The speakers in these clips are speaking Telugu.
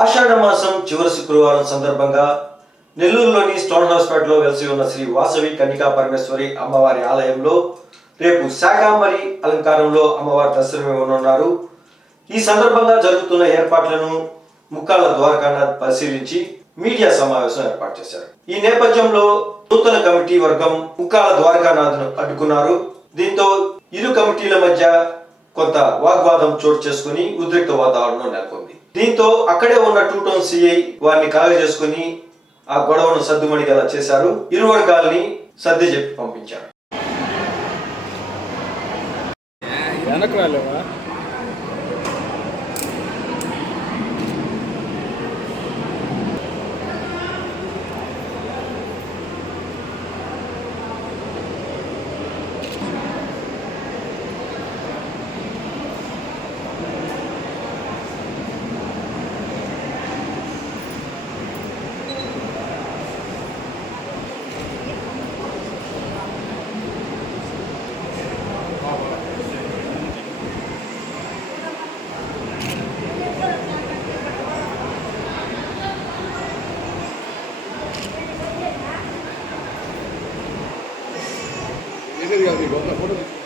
ఆషాఢ మాసం చివరి శుక్రవారం సందర్భంగా నెల్లూరులోని స్టోన్ హాస్పిటల్లో వెలిసి ఉన్న శ్రీ వాసవి కన్నికా పరమేశ్వరి అమ్మవారి ఆలయంలో రేపు శాకాంబరి అలంకారంలో అమ్మవారి దర్శనం ఇవ్వనున్నారు ఈ సందర్భంగా జరుగుతున్న ఏర్పాట్లను ముక్కాల ద్వారకానాథ్ పరిశీలించి మీడియా సమావేశం ఏర్పాటు చేశారు. ఈ నేపథ్యంలో నూతన కమిటీ వర్గం ముక్కాల ద్వారకానాథ్ను అడ్డుకున్నారు. దీంతో ఇరు కమిటీల మధ్య కొంత వాగ్వాదం చోటు చేసుకుని ఉద్రిక్త వాతావరణం నెలకొంది. దీంతో అక్కడే ఉన్న టూ టౌన్ సిఐ వారిని కలగజేసుకుని ఆ గొడవను సర్దుమణిగేలా చేశారు. ఇరు వర్గాల్ని సర్ది చెప్పి పంపించారు. వెనక్కి দেখে দিই আমি কথা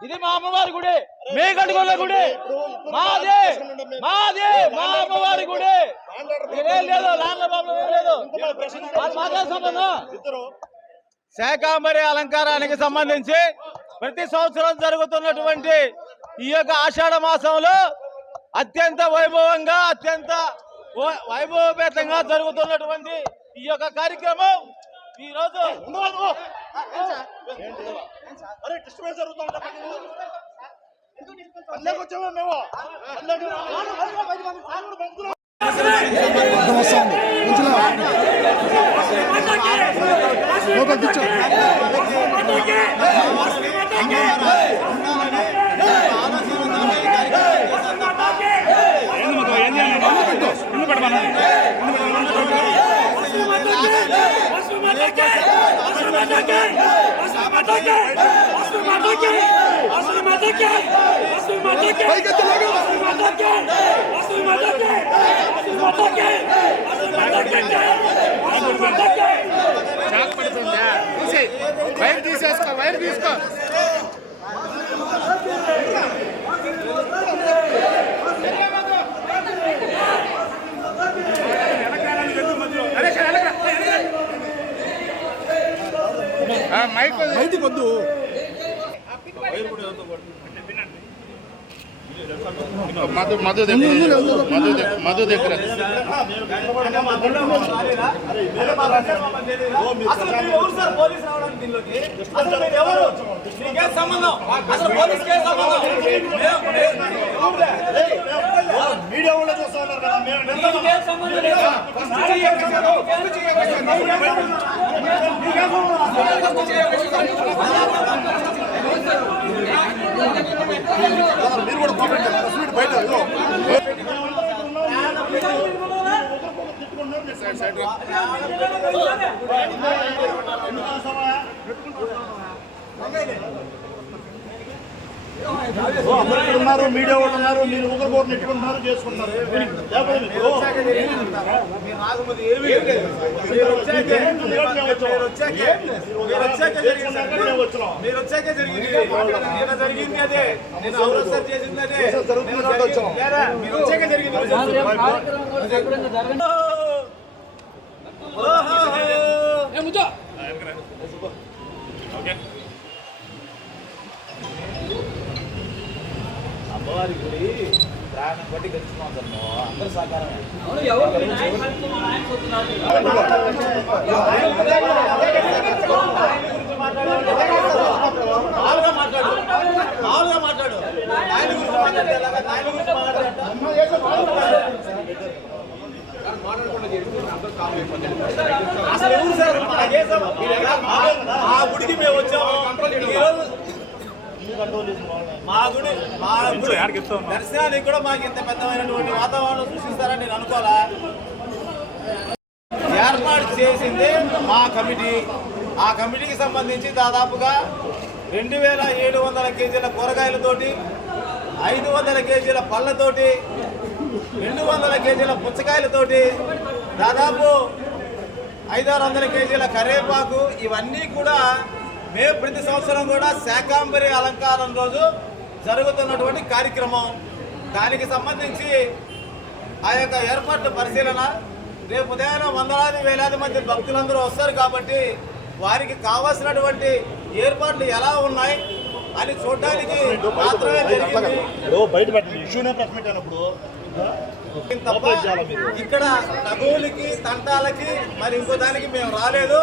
ఇది మా అమ్మవారి గుడి. మీ కట్టుకున్న గుడి. మాదే మాదే మా అమ్మవారి గుడి. ఇదేం లేదు లాండ్ల బాబు ఏం లేదు. అది మాకే సంబంధం. శాకాంబరి అలంకారానికి సంబంధించి ప్రతి సంవత్సరం జరుగుతున్నటువంటి ఈ యొక్క ఆషాఢ మాసంలో అత్యంత వైభవంగా అత్యంత వైభవపేతంగా జరుగుతున్నటువంటి ఈ యొక్క కార్యక్రమం. ఈ రోజు వైర్ తీసేసుకో వైర్ తీసుకో. బయటికి వద్దు మధు మధు దగ్గర మధు దగ్గర మధు దగ్గర అసలు మీరు ఎవరు సార్ పోలీస్ రావడానికి దీనిలోకి అసలు మీరు ఎవరు మీకేం సంబంధం అసలు పోలీస్కి ఏం సంబంధం మీరు కూడా చేస్తారు స్పీడ్ బయట ఇదిగో. ఉన్నారు మీడియా వాళ్ళు ఉన్నారు మీరు ఒకరికొకరు నెట్టుకుంటున్నారు చేసుకుంటున్నారు మీరు వచ్చాకే జరిగింది సార్. జరిగింది నేను జరిగింది అదే నేను చేసింది అదే జరుగుతున్నట్టు జరిగింది- వచ్చాం. మీరు జరిగింది ఓహో. ప్రాణం బట్టి మేము. అందరూ సహకారమే. మా గుడి మా గుడి దర్శనానికి కూడా మాకు ఇంత పెద్దమైనటువంటి వాతావరణం సృష్టిస్తారని నేను అనుకోవాలా? ఏర్పాటు చేసింది మా కమిటీ. ఆ కమిటీకి సంబంధించి దాదాపుగా రెండు వేల ఏడు వందల కేజీల కూరగాయలతోటి ఐదు వందల కేజీల పళ్ళతోటి రెండు వందల కేజీల పుచ్చకాయలతోటి దాదాపు ఐదారు వందల కేజీల కరివేపాకు ఇవన్నీ కూడా మేము ప్రతి సంవత్సరం కూడా శాకాంబరి అలంకారం రోజు జరుగుతున్నటువంటి కార్యక్రమం. దానికి సంబంధించి ఆ యొక్క ఏర్పాట్ల పరిశీలన రేపు ఉదయం వందలాది వేలాది మంది భక్తులందరూ వస్తారు కాబట్టి వారికి కావాల్సినటువంటి ఏర్పాట్లు ఎలా ఉన్నాయి అని చూడడానికి మాత్రమే జరిగింది. తప్ప ఇక్కడ తగువులకి తంటాలకి మరి ఇంకో దానికి మేము రాలేదు.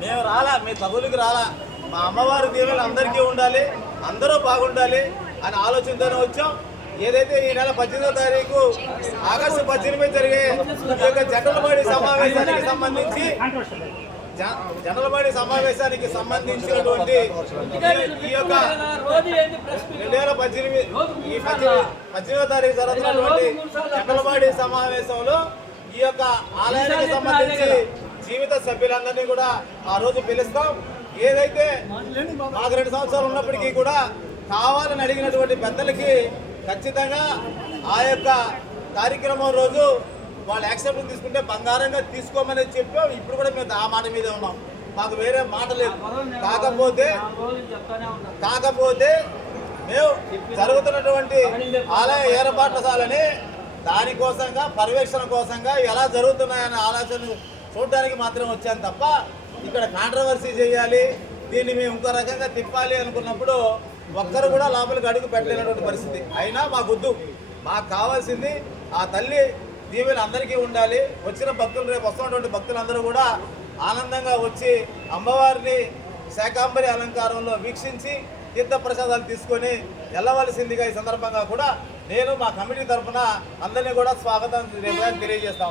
మేము రాలా మీ తగులుకి రాలా. మా అమ్మవారి దీవెలు అందరికీ ఉండాలి అందరూ బాగుండాలి అని ఆలోచనతోనే వచ్చాం. ఏదైతే ఈ నెల పద్దెనిమిదో తారీఖు ఆగస్టు పద్దెనిమిది జరిగే ఈ యొక్క జనరల్బడి సమావేశానికి సంబంధించి జ- జనరల్బడి సమావేశానికి సంబంధించినటువంటి ఈ- యొక్క రెండు వేల పద్దెనిమిది ఈ పద్దెనిమిది పద్దెనిమిదో తారీఖు జరుగుతున్నటువంటి జనరల్బాడీ సమావేశంలో ఈ యొక్క ఆలయానికి సంబంధించి జీవిత సభ్యులందరినీ కూడా ఆ రోజు పిలుస్తాం. ఏదైతే మాకు రెండు సంవత్సరాలు ఉన్నప్పటికీ కూడా కావాలని అడిగినటువంటి పెద్దలకి ఖచ్చితంగా ఆ యొక్క కార్యక్రమం రోజు వాళ్ళు యాక్సెప్ట్ తీసుకుంటే బంగారంగా తీసుకోమని చెప్పాం. ఇప్పుడు కూడా మేము ఆ మాట మీద ఉన్నాం. మాకు వేరే మాట లేదు. కాకపోతే కాకపోతే మేము జరుగుతున్నటువంటి ఆలయ ఏర్పాట్లసాలని దానికోసంగా పర్యవేక్షణ కోసంగా ఎలా జరుగుతున్నాయనే ఆలోచన చూడడానికి మాత్రం వచ్చాను తప్ప ఇక్కడ కాంట్రవర్సీ చేయాలి దీన్ని మేము ఇంకో రకంగా తిప్పాలి అనుకున్నప్పుడు ఒక్కరు కూడా లోపలికి అడుగు పెట్టలేనటువంటి పరిస్థితి. అయినా మా గుద్దు మాకు కావాల్సింది ఆ తల్లి దీవెన అందరికీ ఉండాలి. వచ్చిన భక్తులు రేపు వస్తున్నటువంటి భక్తులందరూ కూడా ఆనందంగా వచ్చి అమ్మవారిని శాకాంబరి అలంకారంలో వీక్షించి తీర్థ ప్రసాదాలు తీసుకొని వెళ్ళవలసిందిగా ఈ సందర్భంగా కూడా నేను మా కమిటీ తరఫున అందరినీ కూడా స్వాగతం తెలియజేస్తా